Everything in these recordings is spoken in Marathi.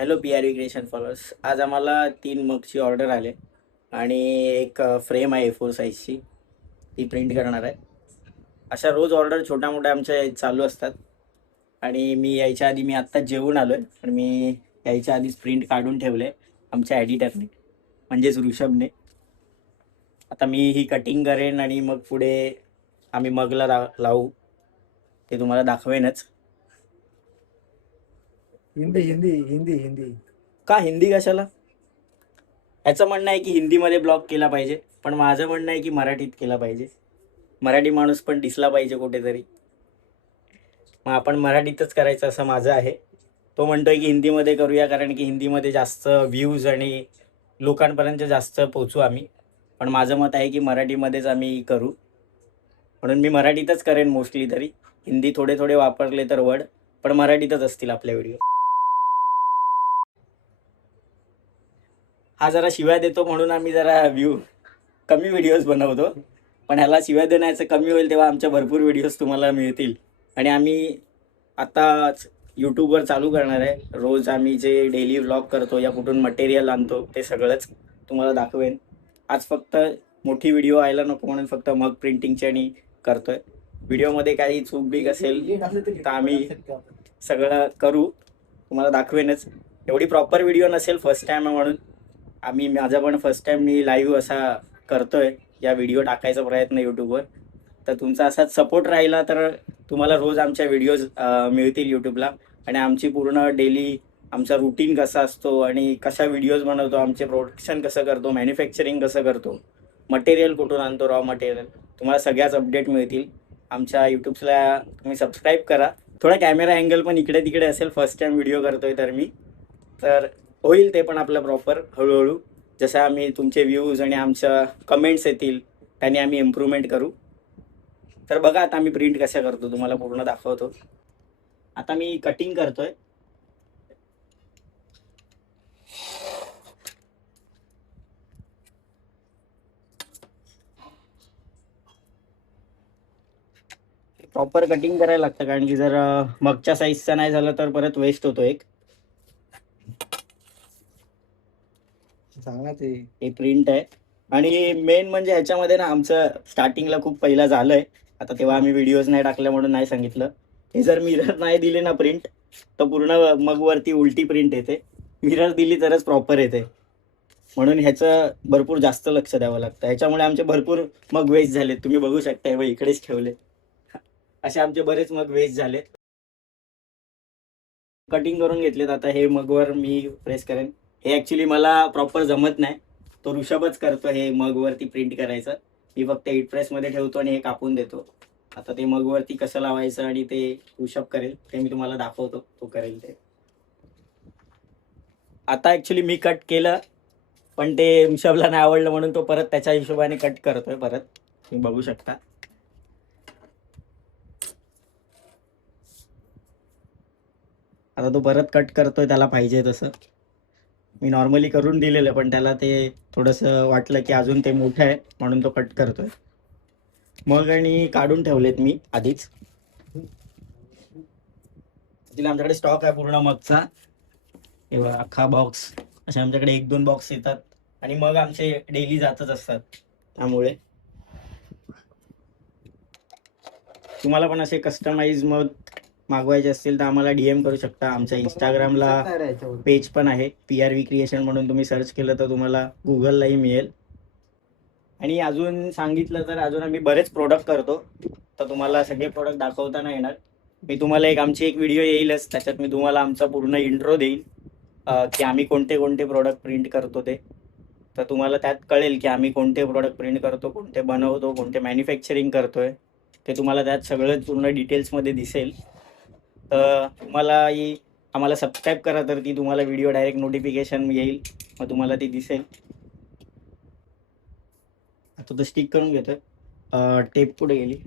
Hello PRV creation followers. आज आम्हाला 3 मगची ऑर्डर आले आणि एक फ्रेम आहे A4 साईजची, ती प्रिंट करणार आहे. अशा रोज ऑर्डर छोट्या मोठ्या आमच्या चालू असतात आणि मी यायच्या आधी मी आत्ताच जेवून आलो आहे, पण मी यायच्या आधीच प्रिंट काढून ठेवले आमच्या एडिटरने म्हणजेच ऋषभने. आता मी ही कटिंग करेन आणि मग पुढे आम्ही मगला लावू, ते तुम्हाला दाखवेनच. हिंदी हिंदी हिंदी हिंदी का हिंदी कशाला? याचं म्हणणं आहे की हिंदीमध्ये ब्लॉग केला पाहिजे, पण माझं म्हणणं आहे की मराठीत केला पाहिजे. मराठी माणूस पण दिसला पाहिजे कुठेतरी. मग आपण मराठीतच करायचं असं माझं आहे. तो म्हणतोय की हिंदीमध्ये करूया, कारण की हिंदीमध्ये जास्त व्ह्यूज आणि लोकांपर्यंत जास्त पोचू आम्ही. पण माझं मत आहे की मराठीमध्येच आम्ही करू, म्हणून मी मराठीतच करेन मोस्टली. तरी हिंदी थोडे थोडे वापरले तर वर्ड, पण मराठीतच असतील आपले व्हिडिओ. हा जरा शिव्या देतो म्हणून आम्ही जरा कमी व्हिडिओज बनवतो, पण ह्याला शिव्या देण्याचं कमी होईल तेव्हा आमच्या भरपूर व्हिडिओज तुम्हाला मिळतील. आणि आम्ही आत्ताच यूट्यूबवर चालू करणार आहे. रोज आम्ही जे डेली व्लॉग करतो या कुठून मटेरियल आणतो ते सगळंच तुम्हाला दाखवेन. आज फक्त मोठी व्हिडिओ व्हायला नको म्हणून फक्त मग प्रिंटिंगची आणि करतोय. व्हिडिओमध्ये काही चूक बीक असेल तर आम्ही सगळं करू, तुम्हाला दाखवेनच. एवढी प्रॉपर व्हिडिओ नसेल, फर्स्ट टाईम आहे म्हणून. माझा पण फर्स्ट टाईम मी लाईव्ह असा करतोय, या व्हिडिओ टाकायचा प्रयत्न यूट्यूबवर. तर तुमचा असाच सपोर्ट राहिला तर तुम्हाला रोज आमच्या व्हिडिओज मिळतील यूट्यूबला. आणि आमची पूर्ण डेली आमचा रुटीन कसा असतो आणि कशा व्हिडिओज बनवतो, आमचे प्रोडक्शन कसं करतो, मॅन्युफॅक्चरिंग कसं करतो, मटेरियल कुठून आणतो, रॉ मटेरियल, तुम्हाला सगळ्याच अपडेट मिळतील. आमच्या यूट्यूबला तुम्ही सबस्क्राईब करा. थोडा कॅमेरा अँगल पण इकडे तिकडे असेल, फर्स्ट टाईम व्हिडिओ करतोय तर मी. तर होईल ते पण आपलं प्रॉपर हळूहळू. जसं आम्ही तुमचे व्ह्यूज आणि आमच्या कमेंट्स येतील त्याने आम्ही इम्प्रूव्हमेंट करू. तर बघा आता आम्ही प्रिंट कशा करतो तुम्हाला पूर्ण दाखवतो. आता मी कटिंग करतोय. प्रॉपर कटिंग करायला लागतं, कारण की जर मगच्या साईजचा नाही झालं तर परत वेस्ट होतो एक. चांगला ते हे प्रिंट आहे. आणि मेन म्हणजे ह्याच्यामध्ये ना आमचं स्टार्टिंगला खूप पहिला झालंय. आता तेव्हा आम्ही व्हिडिओज नाही टाकले म्हणून नाही सांगितलं. हे जर मिरर नाही दिले ना प्रिंट, तर पूर्ण मगवरती उलटी प्रिंट येते. मिरर दिली तरच प्रॉपर येते, म्हणून ह्याचं भरपूर जास्त लक्ष द्यावं लागतं. ह्याच्यामुळे आमचे भरपूर मग वेस्ट झालेत. तुम्ही बघू शकता, हे इकडेच ठेवले. असे आमचे बरेच मग वेस्ट झालेत. कटिंग करून घेतलेत. आता हे मगवर मी प्रेस करेन. हे ॲक्च्युली मला प्रॉपर जमत नाही, तो ऋषभच करतो हे मगवरती प्रिंट करायचं. मी फक्त हीट प्रेसमध्ये ठेवतो आणि हे कापून देतो. आता ते मगवरती कसं लावायचं आणि ते ऋषभ करेल, ते मी तुम्हाला दाखवतो, तो करेल ते. आता ॲक्च्युली मी कट केलं, पण ते ऋषभला नाही आवडलं म्हणून तो परत त्याच्या हिशोबाने कट करतोय परत. तुम्ही बघू शकता. आता तो परत कट करतोय, त्याला पाहिजे तसं. मी नॉर्मली करून दिलेलं, पण त्याला ते थोडंसं वाटलं की अजून ते मोठं आहे म्हणून तो कट करतोय. मग आणि काढून ठेवलेत मी आधीच. तिला आमच्याकडे स्टॉक आहे पूर्ण मगचा. एवढा अख्खा बॉक्स, असे आमच्याकडे 1-2 बॉक्स येतात आणि मग आमचे डेली जातच असतात. त्यामुळे तुम्हाला पण असे कस्टमाइज मग मागवायचे असतील तर आम्हाला DM करू शकता. आमच्या इंस्टाग्रामला पेज पण आहे PRV क्रिएशन म्हणून. तुम्ही सर्च केलं तर तुम्हाला गुगललाही मिळेल. आणि अजून सांगितलं तर अजून आम्ही बरेच प्रोडक्ट करतो, तर तुम्हाला सगळे प्रोडक्ट दाखवता नाही येणार. मी तुम्हाला आमची एक व्हिडिओ येईलच, त्याच्यात मी तुम्हाला आमचा पूर्ण इंट्रो देईन की आम्ही कोणते कोणते प्रोडक्ट प्रिंट करतो ते. तर तुम्हाला त्यात कळेल की आम्ही कोणते प्रोडक्ट प्रिंट करतो, कोणते बनवतो, कोणते मॅन्युफॅक्चरिंग करतोय, ते तुम्हाला त्यात सगळं पूर्ण डिटेल्समध्ये दिसेल. तर आम्हाला सबस्क्राईब करा, तर ती तुम्हाला व्हिडिओ डायरेक्ट नोटिफिकेशन येईल, मग तुम्हाला ती दिसेल. आता तो स्टिक करून घेतोय. टेप कुठे गेली?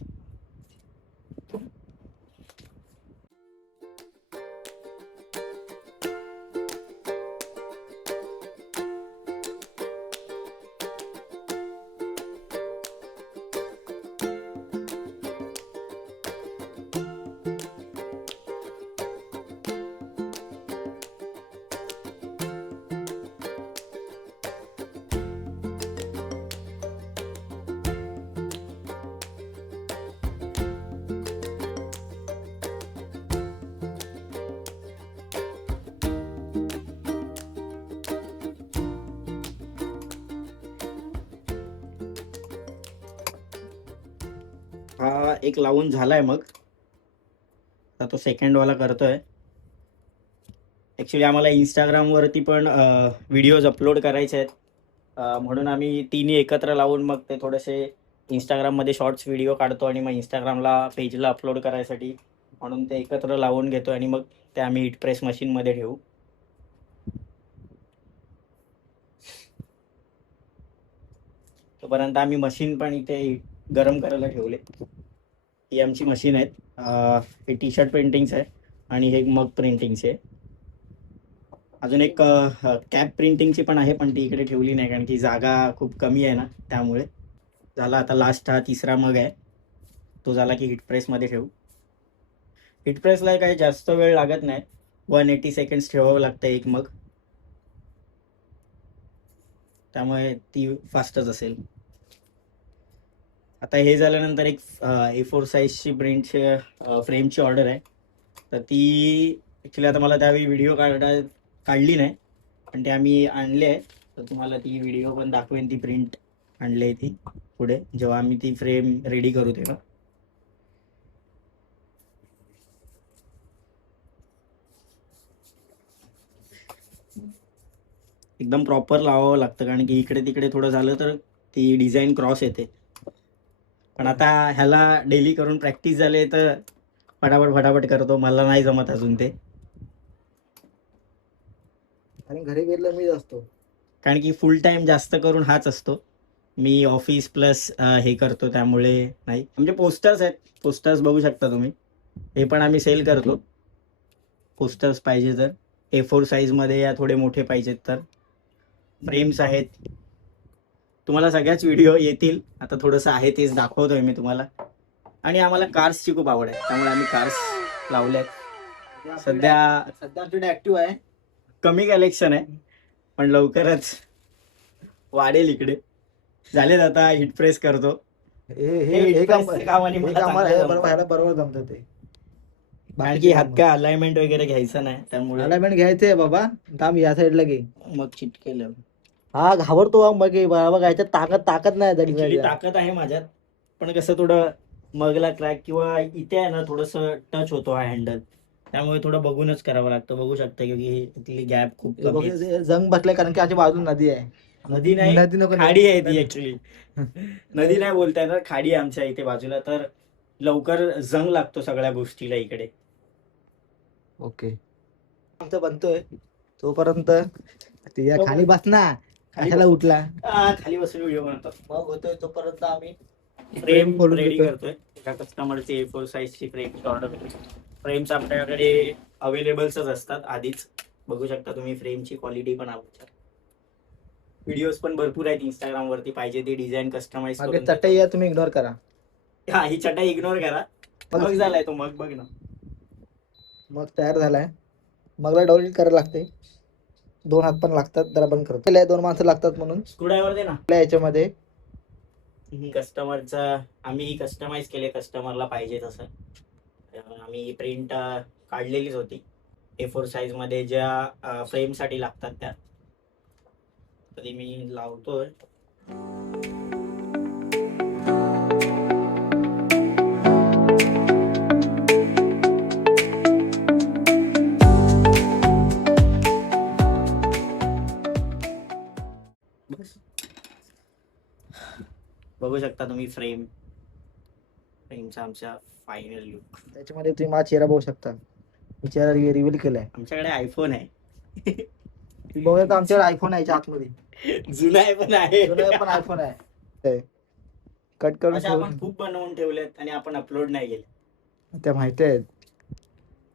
एक लावून झालाय, मग आता तो सेकंड वाला करतोय. ॲक्च्युली आम्हाला इंस्टाग्रामवरती पण व्हिडिओज अपलोड करायचे आहेत, म्हणून आम्ही तिन्ही एकत्र लावून मग ते थोडेसे इंस्टाग्राममध्ये शॉर्ट्स व्हिडिओ काढतो आणि मग इंस्टाग्रामला पेजला अपलोड करायसाठी म्हणून ते एकत्र लावून घेतो आणि मग ते आम्ही हीट प्रेस मशीनमध्ये ठेवू. तोपर्यंत आम्ही मशीन पण इथे गरम करायला ठेवले. ही आमची मशीन आहेत. हे टी शर्ट प्रिंटिंगचं आहे आणि हे मग प्रिंटिंगचे आहे. अजून एक कॅप प्रिंटिंगची पण आहे, पण ती इकडे ठेवली नाही कारण की जागा खूप कमी आहे ना, त्यामुळे. झाला आता लास्ट हा तिसरा मग आहे, तो झाला की हीट प्रेसमध्ये ठेवू. हीट प्रेसला काही जास्त वेळ लागत नाही, 180 सेकंड्स ठेवावं लागतं एक मग, त्यामुळे ती फास्टच असेल. आता हे झाल्यानंतर एक A4 साईजची प्रिंटची फ्रेमची ऑर्डर आहे, तर ती ॲक्च्युली आता मला त्यावेळी व्हिडिओ काढली नाही, पण ते आम्ही आणले आहे, तर तुम्हाला ती व्हिडिओ पण दाखवेन. ती प्रिंट आणली आहे ती पुढे जेव्हा आम्ही ती फ्रेम रेडी करू तेव्हा. एकदम प्रॉपर लावावं लागतं कारण की इकडे तिकडे थोडं झालं तर ती डिझाईन क्रॉस येते. पण आता ह्याला डेली करून प्रॅक्टिस झाले तर फटाफट करतो. मला नाही जमत अजून ते, आणि घरी गेलं मीच असतो. कारण की फुल टाइम जास्त करून हाच असतो. मी ऑफिस प्लस हे करतो, त्यामुळे नाही. म्हणजे पोस्टर्स आहेत, पोस्टर्स बघू शकता तुम्ही. हे पण आम्ही सेल करतो. पोस्टर्स पाहिजे तर A4 साईजमध्ये या थोडे मोठे पाहिजेत तर. फ्रेम्स आहेत, तुम्हाला सगळ्याच व्हिडिओ येतील. आता थोडंसं आहे तेच दाखवतोय मी तुम्हाला. आणि आम्हाला कार्सची खूप आवड आहे, त्यामुळे आम्ही कार्स लावल्यात. सध्या आमच्याकडे ऍक्टिव्ह आहे. कमी कलेक्शन आहे, पण लवकरच वाढेल. इकडे झालेत, आता हिट प्रेस करतो. हे काम आणि मला चांगलं जमतं. ह्याला बरोबर जमतं ते. कारण की हात काय अलाइनमेंट वगैरे घ्यायचं नाही, त्यामुळे अलाइनमेंट घ्यायचंय बाबा. थांब या साईडला घे. मग चिटकेलं. हा घाबरतो हा मग बाबा घ्यायच्यात ताकद नाही Actually झाली. ताकद आहे माझ्यात, पण कसं थोडं मगला क्रॅक किंवा इथे आहे ना थोडंसं टच होतो हा हँडल, त्यामुळे थोडं बघूनच करावं लागतं. बघू शकता की इथली गॅप खूप कमी आहे. जंग बसलाय कारण की आमच्या बाजूला नदी आहे. नदी नाही, नदी नको खाडी आहे ती. ऍक्च्युली नदी नाही बोलता येणार, खाडी आहे आमच्या इथे बाजूला, तर लवकर जंग लागतो सगळ्या गोष्टीला इकडे. ओके, आमचं बनतोय तोपर्यंत ते या खाली बस ना, कशाला उठला. खाली बसून व्हिडिओ बनवतो. मग होतोय तोपर्यंत आम्ही फ्रेम खोलून रेडी घेतोय. करतोय. एका कस्टमरची A4 साईजची फ्रेमची ऑर्डर होती. फ्रेम्स आपल्याकडे अवेलेबल्सच असतात आधीच. बघू शकता तुम्ही फ्रेमची क्वालिटी पण आमच्या व्हिडिओज पण भरपूर आहेत इंस्टाग्रामवरती. पाहिजे ती डिझाईन कस्टमाइज करून. चटई या तुम्ही इग्नोर करा. हा, ही चटाई इग्नोर करा. मग झालाय तो मग, बघ ना. मग तयार झालाय. मगला डाउनलोड करायला लागते. 2 हात पण लागतात. जरा बंद करतो. 2 माणसं लागतात म्हणून स्क्रूड्रायव्हर दे ना. याच्यामध्ये कस्टमरचा आम्ही कस्टमाइज केले, कस्टमरला पाहिजे तसं. आम्ही प्रिंट काढलेलीच होती A4 साईज मध्ये, ज्या फ्रेमसाठी लागतात त्या. तरी मी लावतोय. बघू शकता तुम्ही फ्रेमचा आमचा फायनल लुक. त्याच्यामध्ये तुम्ही माझा चेहरा बघू शकता. मी चेहरा रिव्हील केलाय. आमच्याकडे आयफोन आहे. बघूया तर आमच्याकडे आयफोन आहे आतमध्ये. जुना आहे पण आहे. पण आयफोन आहे. कट करून अशा आपण खूप बनवून ठेवलेत आणि आपण अपलोड नाही केले. त्या माहिती आहेत,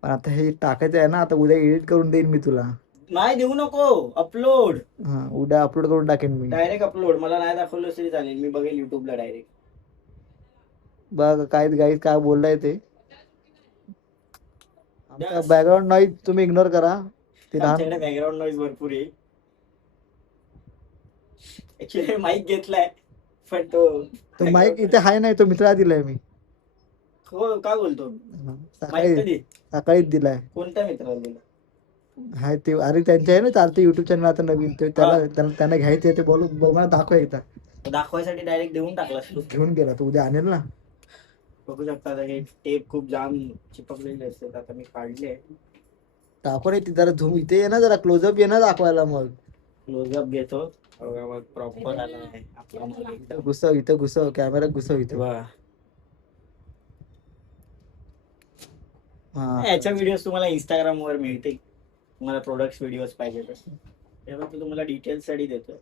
पण आता हे टाकायचं आहे ना. आता उद्या एडिट करून देईन मी तुला. नाही देऊ नको, अपलोड. हा, उद्या अपलोड करून टाकेन मी. Direct upload. मला नाही दाखवलं तरी चालेल, मी बघेल युट्यूबला डायरेक्ट. बघ काय गाईज काय बोललाय ते. बॅकग्राऊंड नॉईज तुम्ही इग्नोर करा. ते आमच्याकडे बॅकग्राऊंड नॉईज भरपूर आहे. ऍक्च्युली माईक घेतलाय, पण तो माईक इथे आहे नाही, तो मित्राला दिलाय मी. हो, काय बोलतो. सकाळी माईक कधी? सकाळीच दिलाय. कोणत्या मित्राला दिला? हाय ते, अरे त्यांच्या आहे ना चालते युट्यूब चॅनल आता नवीन. ते त्यांना घ्यायचे ते बोलू मला दाखव एकदा. दाखवायसाठी डायरेक्ट देऊन टाकला. घेऊन गेला तो, उद्या आणेल ना. बघू शकता आता हे टेप खूप जाम चिपकलेले असतात. आता मी काढले, दाखव नाही, जरा झूम इथे ये ना, जरा क्लोजअप ये ना दाखवायला. मग क्लोजअप घेतो. बघा मग प्रॉपर आला आहे आपला माल इथं एकदम. घुसव, इथं घुसव, कॅमेरा घुसव इथे. वा. हा याच्या व्हिडिओज तुम्हाला इंस्टाग्राम वर मिळतील. तुम्हाला प्रोडक्ट्स व्हिडिओज पाहिजे तर तेव्हा तो तुम्हाला डिटेल्स साठी देतो.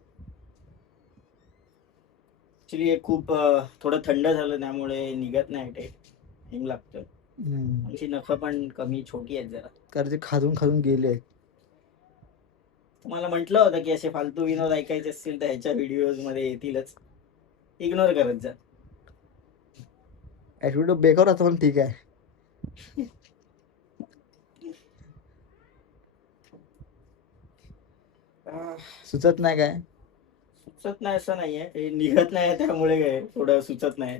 ऍक्च्युली हे खूप थोडं थंड झालं त्यामुळे निघत नाही ते, टाइम लागतं. आमची नखं पण कमी छोटी आहेत जरा. कारण ते खाजून खाजून गेले. तुम्हाला म्हटलं होतं की असे फालतू विनोद ऐकायचे असतील तर ह्याच्या व्हिडिओज मध्ये येतीलच. इग्नोर करत जा. ऍटिट्यूड बेकार होता पण ठीक आहे. सुचत नाही काय. सुचत नाही असं नाहीये, हे निघत नाही त्यामुळे काय थोडं सुचत नाही.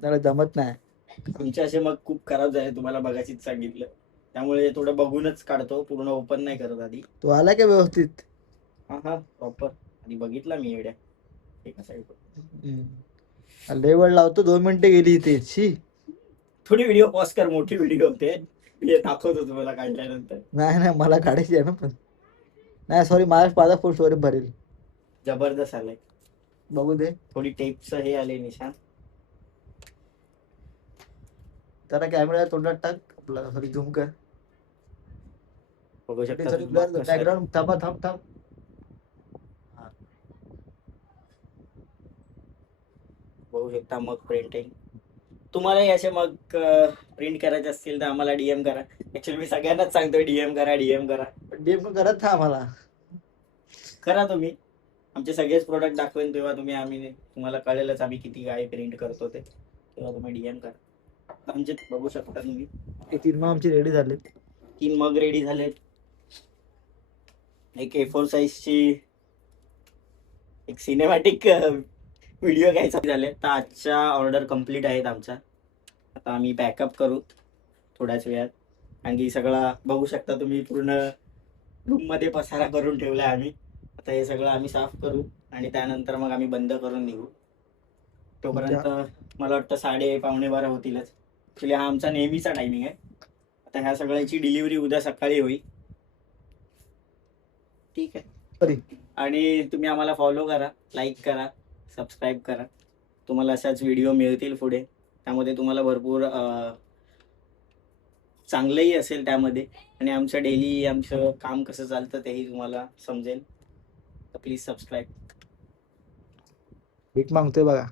त्याला जमत नाही. आमचे असे मग खूप खराब झाले, तुम्हाला बघायचीच सांगितलं. त्यामुळे थोडं बघूनच काढतो, पूर्ण ओपन नाही करत आधी. तो आला का व्यवस्थित? हा हा प्रॉपर आधी बघितला मी एवढ्या एका साईड. लय वेळ लावतो, 2 मिनिटं गेली इथे. शी. थोडी व्हिडिओ पॉज कर, मोठी व्हिडिओ होते. मी हे दाखवतो तुम्हाला काढल्यानंतर. नाही नाही, मला काढायची आहे ना पण. नाही सॉरी, माझा फोन स्टोरी भरेल. जबरदस्त आलंय. बघू दे. थोडी टेपचं हे आले निशाण. जरा कॅमेरा तोंडात टाक, आपला सॉरी झूम कर. बघू शकता सॉरी तुम्ही कसं आहे. बॅकग्राऊंड थांबा, थांब. बघू शकता मग प्रिंटिंग. तुम्हालाही असे मग प्रिंट करायचे असतील तर आम्हाला डीएम करा. ऍक्च्युली मी सगळ्यांनाच सांगतोय डीएम करा, डीएम करा. डीएम करत था आम्हाला. करा तुम्ही. आमचे सगळेच प्रोडक्ट दाखवेन तेव्हा तुम्हाला कळेलच आम्ही किती काय प्रिंट करतो ते. तेव्हा तुम्ही डीएम करा. आमचे बघू शकता तुम्ही हे 3 मग आमचे रेडी झाले. 3 मग रेडी झालेत. एक A4 साईजची एक सिनेमॅटिक व्हिडिओ घ्यायचा झाले. तर आजच्या ऑर्डर कंप्लीट आहेत आमच्या. आता आम्ही पॅकअप करू थोड्याच वेळात. आणखी सगळा बघू शकता तुम्ही, पूर्ण रूम मध्ये पसारा करून ठेवलाय आम्ही. आता हे सगळं आम्ही साफ करू आणि त्यानंतर मग आम्ही बंद करून निघू. तोपर्यंत मला वाटतं 12:30 होतीलच. ऍक्च्युली हा आमचा नेहमीचा टायमिंग आहे. आता ह्या सगळ्याची डिलिव्हरी उद्या सकाळी होईल. ठीक आहे. सॉरी. आणि तुम्ही आम्हाला फॉलो करा, लाईक करा, सबस्क्राईब करा. तुम्हाला अशाच व्हिडिओ मिळतील पुढे. त्यामध्ये तुम्हाला भरपूर चांगलंही असेल त्यामध्ये, आणि आमचं काम कसं चालतं तेही तुम्हाला समजेल. तर प्लीज सबस्क्राईब. भीक मागतोय बघा.